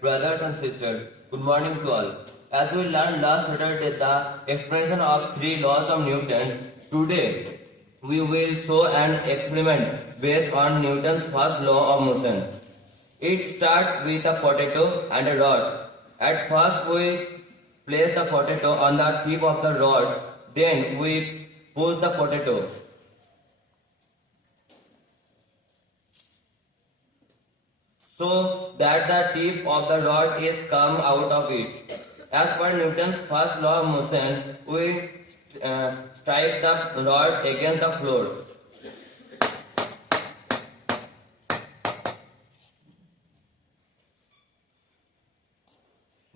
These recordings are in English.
brothers and sisters. Good morning to all. As we learned last Saturday the explanation of three laws of Newton, today we will show an experiment based on Newton's first law of motion. It starts with a potato and a rod. At first we place the potato on the tip of the rod, then we push the potato. So that the tip of the rod is come out of it. As per Newton's first law of motion, we strike the rod against the floor.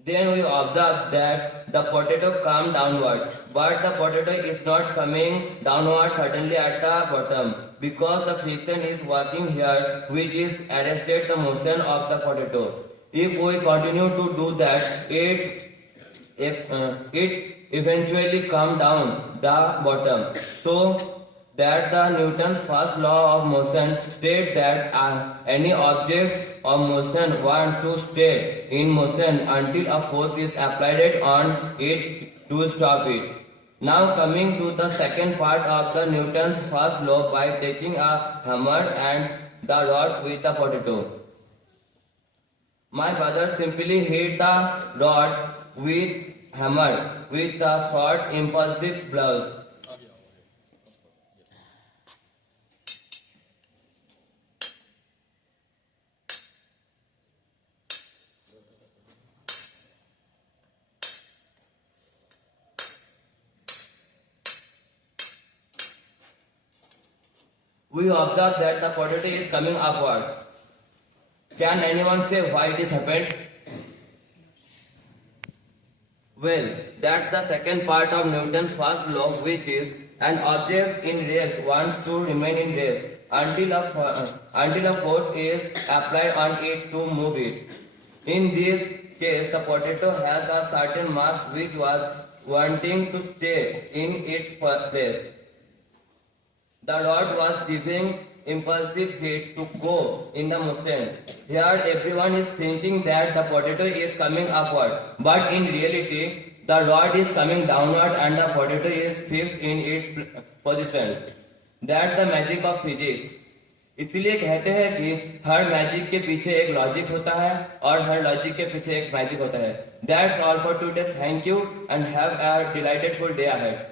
Then we observe that the potato comes downward, but the potato is not coming downward certainly at the bottom, because the friction is working here, which is arrested the motion of the potato. If we continue to do that, it eventually come down the bottom. So that the Newton's first law of motion states that any object of motion wants to stay in motion until a force is applied on it to stop it. Now coming to the second part of the Newton's first law by taking a hammer and the rod with the potato. My brother simply hit the rod with hammer with a short impulsive blows. We observe that the potato is coming upward. Can anyone say why it is happened? Well, that's the second part of Newton's first law, which is an object in rest wants to remain in rest until a force is applied on it to move it. In this case, the potato has a certain mass which was wanting to stay in its place. The rod was giving impulsive hit to go in the motion. Here everyone is thinking that the potato is coming upward, but in reality the rod is coming downward and the potato is fixed in its position. That's the magic of physics. इसलिए कहते हैं कि हर magic के पीछे एक logic होता है और हर लॉजिक के पीछे एक मैजिक होता है. That's all for today. Thank you and have a delightful day ahead.